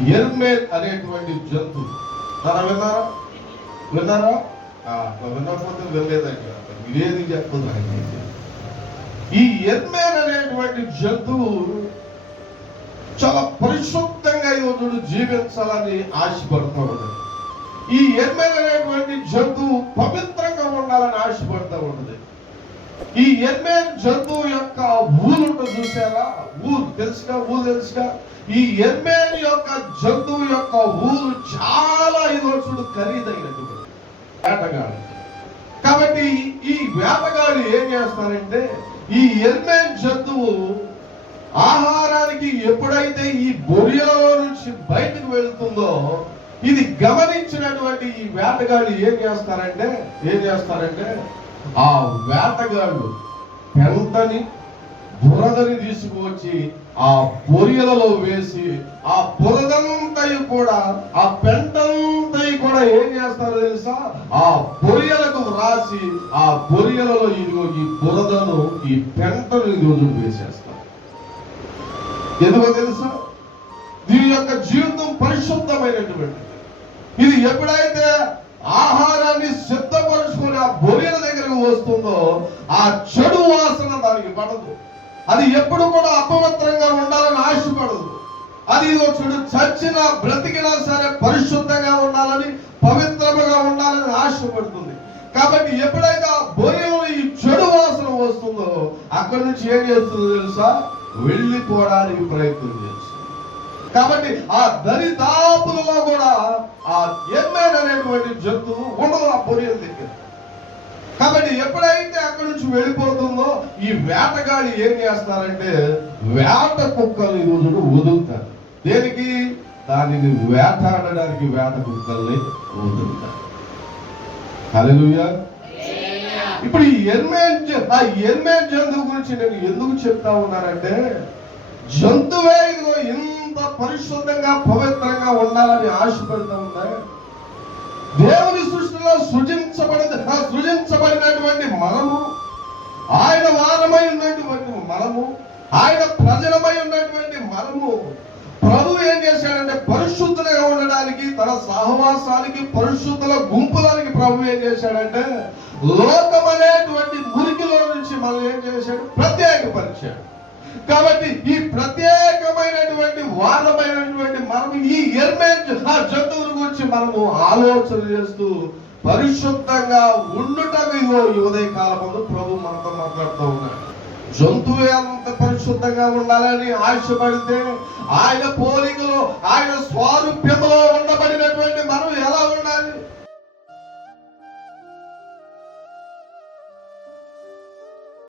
ఎర్మేల్ అనేటువంటి జంతువు తన విన్నారా? విన్నారా? ఆ, వినకపోతే వినలేదండి ఇదేది చెప్తుంది ఈ ఎర్మేల్ అనేటువంటి జంతువు చాలా పరిశుద్ధంగా ఈరోజు జీవించాలని ఆశపడుతూ ఉన్నది. ఈ ఎర్మేల్ అనేటువంటి జంతువు పవిత్రంగా ఉండాలని ఆశపడతా ఉన్నది. ఈ ఎర్మేల్ జంతువు యొక్క ఊరు ఉంటుంది చూసారా ఊరు తెలుసుగా? ఊరు తెలుసుగా? ఈ ఎర్మేల్ యొక్క జంతువు యొక్క ఊరు చాలా ఈరోజు ఖరీదైనటువంటి వేటగాడు. కాబట్టి ఈ వేటగాడు ఏం చేస్తారంటే ఈ ఎర్మేన్ జంతువు ఆహారానికి ఎప్పుడైతే ఈ బొరియలో నుంచి బయటకు వెళుతుందో ఇది గమనించినటువంటి ఈ వేటగాడు ఏం చేస్తారంటే ఏం చేస్తారంటే ఆ వేటగాళ్ళు పెంటని బురదని తీసుకువచ్చి ఆ బొరియలలో వేసి ఆ బురదంతయు కూడా ఆ పెంటంతయు కూడా ఏం చేస్తారో తెలుసా? ఆ బొరియలకు రాసి ఆ బొరియలలో ఇదిగో ఈ బురదను ఈ పెంటను ఈరోజు వేసేస్తారు ఎందుకో తెలుసా? దీని యొక్క జీవితం పరిశుద్ధమైనటువంటి ఇది ఎప్పుడైతే ఆహారాన్ని సిద్ధపరుచుకొని ఆ బొరియల దగ్గరకు వస్తుందో ఆ చెడు వాసన దానికి పడదు. అది ఎప్పుడు కూడా అపవిత్రంగా ఉండాలని ఆశపడదు. అది ఇదిగో చూడు చచ్చినా బ్రతికినా సరే పరిశుద్ధంగా ఉండాలని పవిత్రముగా ఉండాలని ఆశపడుతుంది. కాబట్టి ఎప్పుడైతే ఆ ఈ చెడు వాసన వస్తుందో అక్కడి నుంచి ఏం చేస్తుందో తెలుసా? వెళ్ళిపోవడానికి ప్రయత్నం చేస్తుంది. కాబట్టి ఆ దరిదాపులలో కూడా ఆ ఎమ్మెన్ అనేటువంటి జంతువు ఉండదు ఆ బొరియల కాబట్టి ఎప్పుడైతే అక్కడి నుంచి వెళ్ళిపోతుందో ఈ వేటగాడి ఏం చేస్తారంటే వేట కుక్కలు ఈ రోజున వదులుతారు. దేనికి? దానిని వేటాడడానికి వేట కుక్కల్ని వదులుతారు. ఇప్పుడు ఈ ఎర్మేన్ ఆ ఎర్మేన్ జంతువు గురించి నేను ఎందుకు చెప్తా ఉన్నానంటే జంతువే ఇదిగో ఇంత పరిశుద్ధంగా పవిత్రంగా ఉండాలని ఆశపడుతూ ఉన్నాయి సృజించబడి సృజించబడినటువంటి మనము ఆయన వారమై ఉన్నటువంటి మనము ఆయన ప్రజలమై ఉన్నటువంటి మనము ప్రభు ఏం చేశాడంటే పరిశుద్ధులుగా ఉండడానికి తన సహవాసానికి పరిశుద్ధుల గుంపులానికి ప్రభు ఏం చేశాడంటే లోకం అనేటువంటి మురికిలో నుంచి మనం ఏం చేశాడు? ప్రత్యేకపరిచాడు. కాబట్టి ఈ ప్రత్యేకమైనటువంటి వారమైనటువంటి మనం ఈ ఎర్మేన్ ఆ జంతువుల గురించి మనము ఆలోచన చేస్తూ పరిశుద్ధంగా ఉండటమే ఇగో ఉదయ కాలమందు ప్రభు మనతో మాట్లాడుతూ ఉన్నాడు. జంతువు అంత పరిశుద్ధంగా ఉండాలని ఆశపడితే ఆయన పోలికలో ఆయన స్వారూప్యంలో ఉండబడినటువంటి మనం ఎలా ఉండాలి?